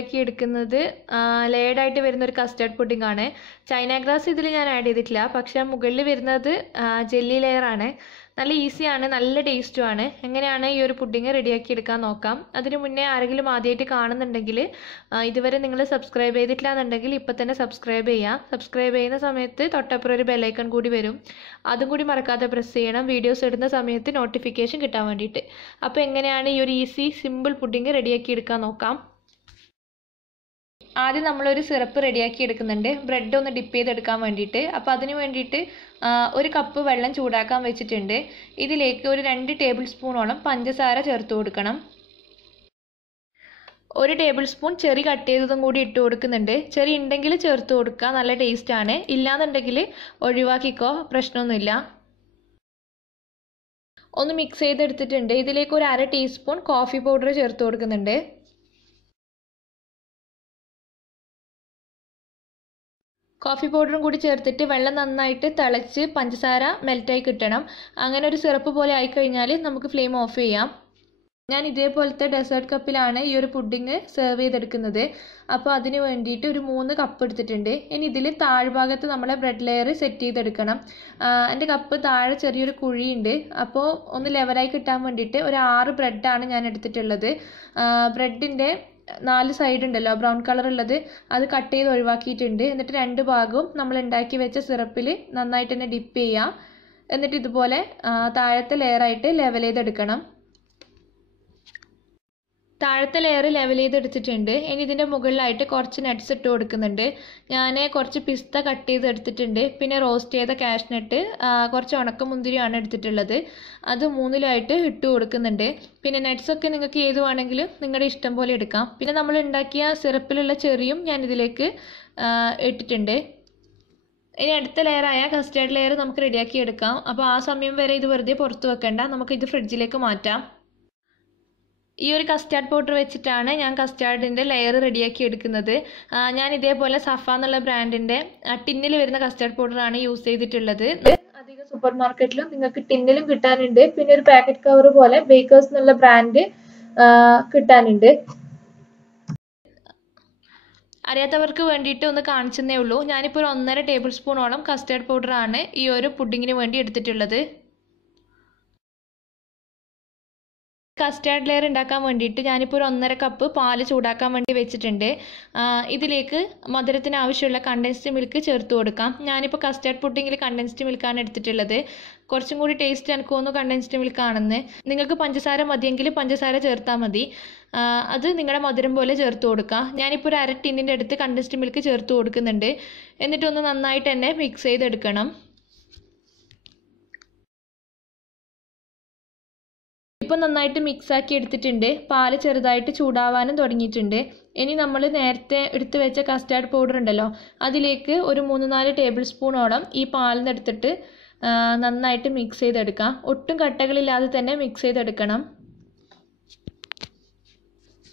റെഡിയാക്കി എടുക്കുന്നത് ലെയർഡായിട്ട് വരുന്ന ഒരു കസ്റ്റർഡ് പുഡിംഗ് ആണ്. ചൈന ഗ്രാസ് ഇതിൽ ഞാൻ ആഡ് ചെയ്തിട്ടില്ല, പക്ഷേ മുകളിൽ വരുന്നത് ജെല്ലി ലെയറാണ്. നല്ല ഈസിയാണ്, നല്ല ടേസ്റ്റുമാണ്. എങ്ങനെയാണ് ഈ ഒരു പുഡിംഗ് റെഡിയാക്കി എടുക്കാൻ നോക്കാം. അതിന് മുന്നേ ആരെങ്കിലും ആദ്യമായിട്ട് കാണുന്നുണ്ടെങ്കിൽ ഇതുവരെ നിങ്ങൾ സബ്സ്ക്രൈബ് ചെയ്തിട്ടില്ല എന്നുണ്ടെങ്കിൽ ഇപ്പം തന്നെ സബ്സ്ക്രൈബ് ചെയ്യാം. സബ്സ്ക്രൈബ് ചെയ്യുന്ന സമയത്ത് തൊട്ടപ്പുറം ഒരു ബെല്ലൈക്കൺ കൂടി വരും, അതും കൂടി മറക്കാതെ പ്രസ് ചെയ്യണം, വീഡിയോസ് ഇടുന്ന സമയത്ത് നോട്ടിഫിക്കേഷൻ കിട്ടാൻ വേണ്ടിയിട്ട്. അപ്പോൾ എങ്ങനെയാണ് ഈ ഒരു ഈസി സിമ്പിൾ പുഡിംഗ് റെഡിയാക്കി എടുക്കാൻ നോക്കാം. ആദ്യം നമ്മളൊരു സിറപ്പ് റെഡിയാക്കി എടുക്കുന്നുണ്ട്, ബ്രെഡ് ഒന്ന് ഡിപ്പ് ചെയ്തെടുക്കാൻ വേണ്ടിയിട്ട്. അപ്പോൾ അതിന് വേണ്ടിയിട്ട് ഒരു കപ്പ് വെള്ളം ചൂടാക്കാൻ വെച്ചിട്ടുണ്ട്. ഇതിലേക്ക് ഒരു 2 ടേബിൾ സ്പൂണോളം പഞ്ചസാര ചേർത്ത് കൊടുക്കണം. 1 ടേബിൾ സ്പൂൺ ചെറി കട്ട് ചെയ്തതും കൂടി ഇട്ട് കൊടുക്കുന്നുണ്ട്. ചെറി ഉണ്ടെങ്കിൽ ചേർത്ത് കൊടുക്കുക, നല്ല ടേസ്റ്റാണ്. ഇല്ലാന്നുണ്ടെങ്കിൽ ഒഴിവാക്കിക്കോ, പ്രശ്നമൊന്നുമില്ല. ഒന്ന് മിക്സ് ചെയ്തെടുത്തിട്ടുണ്ട്. ഇതിലേക്ക് ഒരു 1/2 ടീസ്പൂൺ കോഫി പൗഡർ ചേർത്ത് കൊടുക്കുന്നുണ്ട്. കോഫി പൗഡറും കൂടി ചേർത്തിട്ട് വെള്ളം നന്നായിട്ട് തിളച്ച് പഞ്ചസാര മെൽറ്റായി കിട്ടണം. അങ്ങനെ ഒരു സിറപ്പ് പോലെ ആയിക്കഴിഞ്ഞാൽ നമുക്ക് ഫ്ലെയിം ഓഫ് ചെയ്യാം. ഞാൻ ഇതേപോലത്തെ ഡെസേർട്ട് കപ്പിലാണ് ഈ ഒരു പുഡിംഗ് സെർവ് ചെയ്തെടുക്കുന്നത്. അപ്പോൾ അതിന് വേണ്ടിയിട്ട് ഒരു 3 കപ്പ് എടുത്തിട്ടുണ്ട്. ഇനി ഇതിൽ താഴ്ഭാഗത്ത് നമ്മളെ ബ്രെഡ് ലെയർ സെറ്റ് ചെയ്തെടുക്കണം. എൻ്റെ കപ്പ് താഴെ ചെറിയൊരു കുഴിയുണ്ട്, അപ്പോൾ ഒന്ന് ലെവലായി കിട്ടാൻ വേണ്ടിയിട്ട് ഒരു 6 ബ്രെഡാണ് ഞാൻ എടുത്തിട്ടുള്ളത്. ബ്രെഡിൻ്റെ 4 സൈഡ് ഉണ്ടല്ലോ ബ്രൗൺ കളർ ഉള്ളത്, അത് കട്ട് ചെയ്ത് ഒഴിവാക്കിയിട്ടുണ്ട്. എന്നിട്ട് 2 ഭാഗവും നമ്മൾ ഉണ്ടാക്കി വെച്ച സിറപ്പിൽ നന്നായിട്ട് തന്നെ ഡിപ്പ് ചെയ്യുക. എന്നിട്ട് ഇതുപോലെ താഴത്തെ ലെയറായിട്ട് ലെവൽ ചെയ്തെടുക്കണം. താഴത്തെ ലെയർ ലെവൽ ചെയ്തെടുത്തിട്ടുണ്ട്. ഇനി ഇതിൻ്റെ മുകളിലായിട്ട് കുറച്ച് നട്ട്സ് ഇട്ട് കൊടുക്കുന്നുണ്ട്. ഞാൻ കുറച്ച് പിസ്ത കട്ട് ചെയ്തെടുത്തിട്ടുണ്ട്, പിന്നെ റോസ്റ്റ് ചെയ്ത കാഷ്നട്ട്, കുറച്ച് ഉണക്കമുന്തിരിയാണ് എടുത്തിട്ടുള്ളത്. അത് 3ലായിട്ട് ഇട്ട് കൊടുക്കുന്നുണ്ട്. പിന്നെ നട്ട്സൊക്കെ നിങ്ങൾക്ക് ഏത് വേണമെങ്കിലും നിങ്ങളുടെ ഇഷ്ടം പോലെ എടുക്കാം. പിന്നെ നമ്മൾ ഉണ്ടാക്കിയ സിറപ്പിലുള്ള ചെറിയും ഞാൻ ഇതിലേക്ക് ഇട്ടിട്ടുണ്ട്. ഇനി അടുത്ത ലെയറായ കസ്റ്റേർഡ് ലെയർ നമുക്ക് റെഡിയാക്കി എടുക്കാം. അപ്പോൾ ആ സമയം വരെ ഇത് വെറുതെ പുറത്ത് വെക്കണ്ട, നമുക്കിത് ഫ്രിഡ്ജിലേക്ക് മാറ്റാം. ഈ ഒരു കസ്റ്റാർഡ് പൗഡർ വെച്ചിട്ടാണ് ഞാൻ കസ്റ്റാർഡിൻ്റെ ലെയർ റെഡിയാക്കി എടുക്കുന്നത്. ഞാൻ ഇതേപോലെ സഫ എന്നുള്ള ബ്രാൻഡിൻ്റെ ടിന്നിൽ വരുന്ന കസ്റ്റാർഡ് പൗഡറാണ് യൂസ് ചെയ്തിട്ടുള്ളത്. അധികം സൂപ്പർ മാർക്കറ്റിലും നിങ്ങൾക്ക് ടിന്നിലും കിട്ടാനുണ്ട്. പിന്നെ ഒരു പാക്കറ്റ് കവർ പോലെ ബേക്കേഴ്സ് എന്നുള്ള ബ്രാൻഡ് കിട്ടാനുണ്ട്. അറിയാത്തവർക്ക് വേണ്ടിയിട്ട് ഒന്ന് കാണിച്ചെന്നേ ഉള്ളൂ. ഞാനിപ്പോൾ ഒരു 1.5 ടേബിൾ സ്പൂണോളം കസ്റ്റാർഡ് പൗഡറാണ് ഈ ഒരു പുഡിങ്ങിന് വേണ്ടി എടുത്തിട്ടുള്ളത്. കസ്റ്റാർഡ് ലെയർ ഉണ്ടാക്കാൻ വേണ്ടിയിട്ട് ഞാനിപ്പോൾ ഒരു 1.5 കപ്പ് പാല് ചൂടാക്കാൻ വേണ്ടി വെച്ചിട്ടുണ്ട്. ഇതിലേക്ക് മധുരത്തിന് ആവശ്യമുള്ള കണ്ടൻസ്ഡ് മിൽക്ക് ചേർത്ത് കൊടുക്കാം. ഞാനിപ്പോൾ കസ്റ്റാർഡ് പുഡിങ്ങിൽ കണ്ടൻസ്ഡ് മിൽക്കാണ് എടുത്തിട്ടുള്ളത്. കുറച്ചും കൂടി ടേസ്റ്റ് എനിക്ക് തോന്നുന്നു കണ്ടൻസ്ഡ് മിൽക്കാണെന്ന്. നിങ്ങൾക്ക് പഞ്ചസാര മതിയെങ്കിൽ പഞ്ചസാര ചേർത്താൽ മതി, അത് നിങ്ങളുടെ മധുരം പോലെ ചേർത്ത് കൊടുക്കുക. ഞാനിപ്പോൾ ഒരു 1/2 ടിന്നിൻ്റെ അടുത്ത് കണ്ടൻസ്ഡ് മിൽക്ക് ചേർത്ത് കൊടുക്കുന്നുണ്ട്. എന്നിട്ടൊന്ന് നന്നായിട്ട് തന്നെ മിക്സ് ചെയ്തെടുക്കണം. ഇപ്പോൾ നന്നായിട്ട് മിക്സാക്കി എടുത്തിട്ടുണ്ട്. പാല് ചെറുതായിട്ട് ചൂടാവാനും തുടങ്ങിയിട്ടുണ്ട്. ഇനി നമ്മൾ നേരത്തെ എടുത്ത് വെച്ച കസ്റ്റാർഡ് പൗഡർ ഉണ്ടല്ലോ, അതിലേക്ക് ഒരു 3-4 ടേബിൾ സ്പൂണോളം ഈ പാലിൽ നിന്ന് എടുത്തിട്ട് നന്നായിട്ട് മിക്സ് ചെയ്തെടുക്കാം. ഒട്ടും കട്ടകളില്ലാതെ തന്നെ മിക്സ് ചെയ്തെടുക്കണം.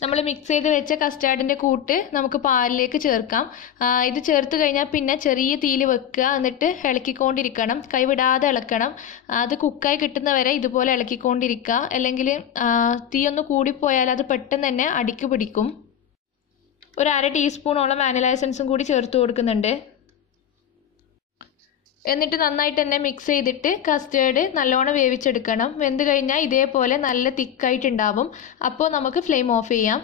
നമ്മൾ മിക്സ് ചെയ്ത് വെച്ച കസ്റ്റാർഡിൻ്റെ കൂട്ട് നമുക്ക് പാലിലേക്ക് ചേർക്കാം. ഇത് ചേർത്ത് കഴിഞ്ഞാൽ പിന്നെ ചെറിയ തീയിൽ വെക്കുക, എന്നിട്ട് ഇളക്കിക്കൊണ്ടിരിക്കണം, കൈവിടാതെ ഇളക്കണം. അത് കുക്കായി കിട്ടുന്നവരെ ഇതുപോലെ ഇളക്കിക്കൊണ്ടിരിക്കുക, അല്ലെങ്കിൽ തീ ഒന്ന് കൂടിപ്പോയാൽ അത് പെട്ടെന്ന് തന്നെ അടിക്ക് പിടിക്കും. ഒരു 1/2 ടീസ്പൂണോളം വാനില എസൻസും കൂടി ചേർത്ത് കൊടുക്കുന്നുണ്ട്. എന്നിട്ട് നന്നായിട്ട് തന്നെ മിക്സ് ചെയ്തിട്ട് കസ്റ്റേർഡ് നല്ലോണം വേവിച്ചെടുക്കണം. വെന്ത് കഴിഞ്ഞാൽ ഇതേപോലെ നല്ല തിക്കായിട്ടുണ്ടാവും. അപ്പോൾ നമുക്ക് ഫ്ലെയിം ഓഫ് ചെയ്യാം.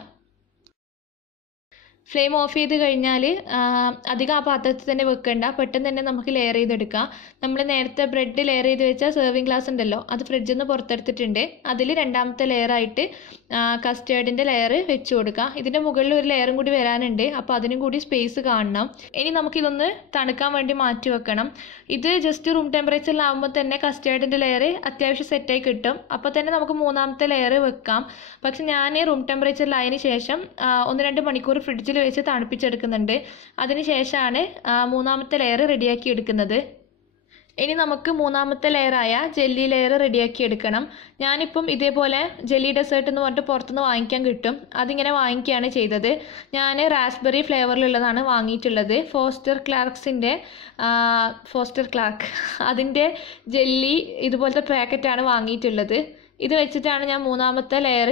ഫ്ലെയിം ഓഫ് ചെയ്ത് കഴിഞ്ഞാൽ അധികം ആ പാത്രത്തിൽ തന്നെ വെക്കണ്ട, പെട്ടെന്ന് തന്നെ നമുക്ക് ലെയർ ചെയ്തെടുക്കാം. നമ്മൾ നേരത്തെ ബ്രെഡ് ലെയർ ചെയ്ത് വെച്ച സെർവിങ് ഗ്ലാസ് ഉണ്ടല്ലോ, അത് ഫ്രിഡ്ജിൽ നിന്ന് പുറത്തെടുത്തിട്ടുണ്ട്. അതിൽ 2ാമത്തെ ലെയറായിട്ട് കസ്റ്റേർഡിൻ്റെ ലെയർ വെച്ച് കൊടുക്കുക. ഇതിൻ്റെ മുകളിൽ ഒരു ലെയറും കൂടി വരാനുണ്ട്, അപ്പോൾ അതിനും കൂടി സ്പേസ് കാണണം. ഇനി നമുക്കിതൊന്ന് തണുക്കാൻ വേണ്ടി മാറ്റി വെക്കണം. ഇത് ജസ്റ്റ് റൂം ടെമ്പറേച്ചറിലാവുമ്പോൾ തന്നെ കസ്റ്റേർഡിൻ്റെ ലെയർ അത്യാവശ്യം സെറ്റായി കിട്ടും. അപ്പോൾ തന്നെ നമുക്ക് 3ാമത്തെ ലെയർ വെക്കാം. പക്ഷെ ഞാൻ റൂം ടെമ്പറേച്ചറിലായതിന് ശേഷം 1-2 മണിക്കൂർ ഫ്രിഡ്ജിൽ വെച്ച് തണുപ്പിച്ചെടുക്കുന്നുണ്ട്. അതിന് ശേഷമാണ് 3ാമത്തെ ലെയർ റെഡിയാക്കി എടുക്കുന്നത്. ഇനി നമുക്ക് 3ാമത്തെ ലെയറായ ജെല്ലി ലെയർ റെഡിയാക്കി എടുക്കണം. ഞാനിപ്പം ഇതേപോലെ ജെല്ലി ഡെസേർട്ട് എന്ന് പറഞ്ഞിട്ട് പുറത്തുനിന്ന് വാങ്ങിക്കാൻ കിട്ടും, അതിങ്ങനെ വാങ്ങിക്കുകയാണ് ചെയ്തത്. ഞാൻ റാസ്ബെറി ഫ്ലേവറിലുള്ളതാണ് വാങ്ങിയിട്ടുള്ളത്. ഫോസ്റ്റർ ക്ലാർക്ക് അതിൻ്റെ ജെല്ലി ഇതുപോലത്തെ പാക്കറ്റാണ് വാങ്ങിയിട്ടുള്ളത്. ഇത് വെച്ചിട്ടാണ് ഞാൻ 3ാമത്തെ ലെയർ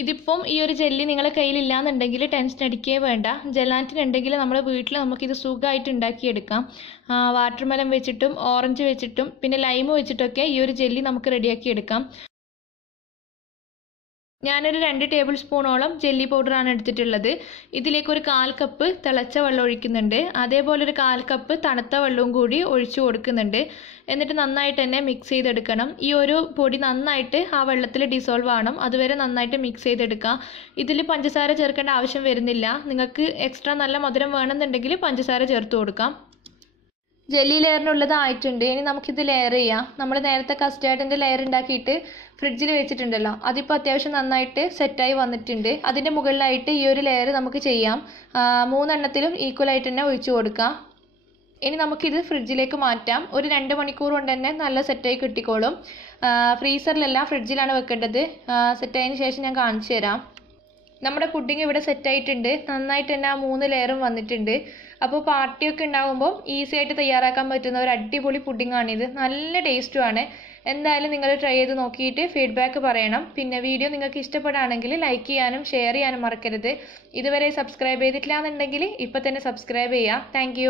ഇതിപ്പം ഈ ഒരു ജെല്ലി നിങ്ങളുടെ കയ്യിലില്ലാന്നുണ്ടെങ്കിൽ ടെൻഷൻ അടിക്കേ വേണ്ട. ജെലാറ്റിൻ ഉണ്ടെങ്കിൽ നമ്മുടെ വീട്ടിൽ നമുക്കിത് സുഖമായിട്ട് ഉണ്ടാക്കിയെടുക്കാം. വാട്ടർമെലൺ വെച്ചിട്ടും ഓറഞ്ച് വെച്ചിട്ടും പിന്നെ ലൈം വെച്ചിട്ടൊക്കെ ഈ ഒരു ജെല്ലി നമുക്ക് റെഡിയാക്കി എടുക്കാം. ഞാനൊരു 2 ടേബിൾ സ്പൂണോളം ജെല്ലി പൗഡറാണ് എടുത്തിട്ടുള്ളത്. ഇതിലേക്ക് ഒരു 1/4 കപ്പ് തിളച്ച വെള്ളം ഒഴിക്കുന്നുണ്ട്. അതേപോലെ ഒരു 1/4 കപ്പ് തണുത്ത വെള്ളവും കൂടി ഒഴിച്ചു കൊടുക്കുന്നുണ്ട്. എന്നിട്ട് നന്നായിട്ട് തന്നെ മിക്സ് ചെയ്തെടുക്കണം. ഈ ഒരു പൊടി നന്നായിട്ട് ആ വെള്ളത്തിൽ ഡിസോൾവ് ആവണം. അതുവരെ നന്നായിട്ട് മിക്സ് ചെയ്തെടുക്കുക. ഇതിൽ പഞ്ചസാര ചേർക്കേണ്ട ആവശ്യം വരുന്നില്ല. നിങ്ങൾക്ക് എക്സ്ട്രാ നല്ല മധുരം വേണമെന്നുണ്ടെങ്കിൽ പഞ്ചസാര ചേർത്ത് കൊടുക്കാം. ജെല്ലി ലെയറിനുള്ളത് ആയിട്ടുണ്ട്. ഇനി നമുക്കിത് ലെയർ ചെയ്യാം. നമ്മൾ നേരത്തെ കസ്റ്റാർഡിൻ്റെ ലെയർ ഉണ്ടാക്കിയിട്ട് ഫ്രിഡ്ജിൽ വെച്ചിട്ടുണ്ടല്ലോ, അതിപ്പോൾ അത്യാവശ്യം നന്നായിട്ട് സെറ്റായി വന്നിട്ടുണ്ട്. അതിൻ്റെ മുകളിലായിട്ട് ഈ ഒരു ലെയർ നമുക്ക് ചെയ്യാം. 3 എണ്ണത്തിലും ഈക്വലായിട്ട് തന്നെ ഒഴിച്ചു കൊടുക്കാം. ഇനി നമുക്കിത് ഫ്രിഡ്ജിലേക്ക് മാറ്റാം. ഒരു 2 മണിക്കൂർ കൊണ്ട് തന്നെ നല്ല സെറ്റായി കിട്ടിക്കോളും. ഫ്രീസറിലല്ല, ഫ്രിഡ്ജിലാണ് വെക്കേണ്ടത്. സെറ്റായതിന് ശേഷം ഞാൻ കാണിച്ചു തരാം. നമ്മുടെ പുഡിങ് ഇവിടെ സെറ്റായിട്ടുണ്ട്. നന്നായിട്ട് തന്നെ ആ 3 ലെയറും വന്നിട്ടുണ്ട്. അപ്പോൾ പാർട്ടിയൊക്കെ ഉണ്ടാകുമ്പോൾ ഈസി ആയിട്ട് തയ്യാറാക്കാൻ പറ്റുന്ന ഒരു അടിപൊളി പുഡിങ്ങാണിത്. നല്ല ടേസ്റ്റുമാണ്. എന്തായാലും നിങ്ങൾ ട്രൈ ചെയ്ത് നോക്കിയിട്ട് ഫീഡ്ബാക്ക് പറയണം. പിന്നെ വീഡിയോ നിങ്ങൾക്ക് ഇഷ്ടപ്പെടുകയാണെങ്കിൽ ലൈക്ക് ചെയ്യാനും ഷെയർ ചെയ്യാനും മറക്കരുത്. ഇതുവരെ സബ്സ്ക്രൈബ് ചെയ്തിട്ടില്ല എന്നുണ്ടെങ്കിൽ ഇപ്പോൾ തന്നെ സബ്സ്ക്രൈബ് ചെയ്യുക. താങ്ക്